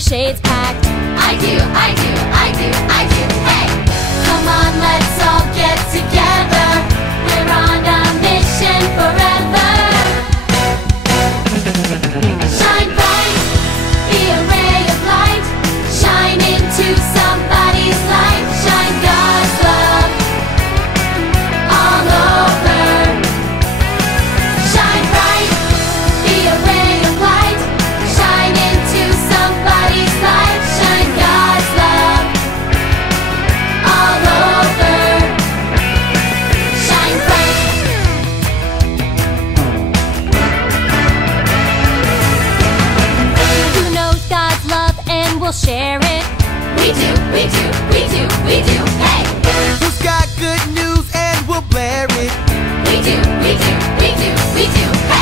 shades packed. I do, I do, I do, I do, hey! Come on, let's all get together. We're on a mission forever. Shine bright, be a ray of light. Shine into somebody's life. Shine God's love all over. Shine bright, be a ray of light. Shine into somebody's life. Shine God's love all over. Shine bright. Who knows God's love and will share it? We do, we do, we do, we do, hey! Who's got good news and will blare it? We do, we do, we do, we do, hey!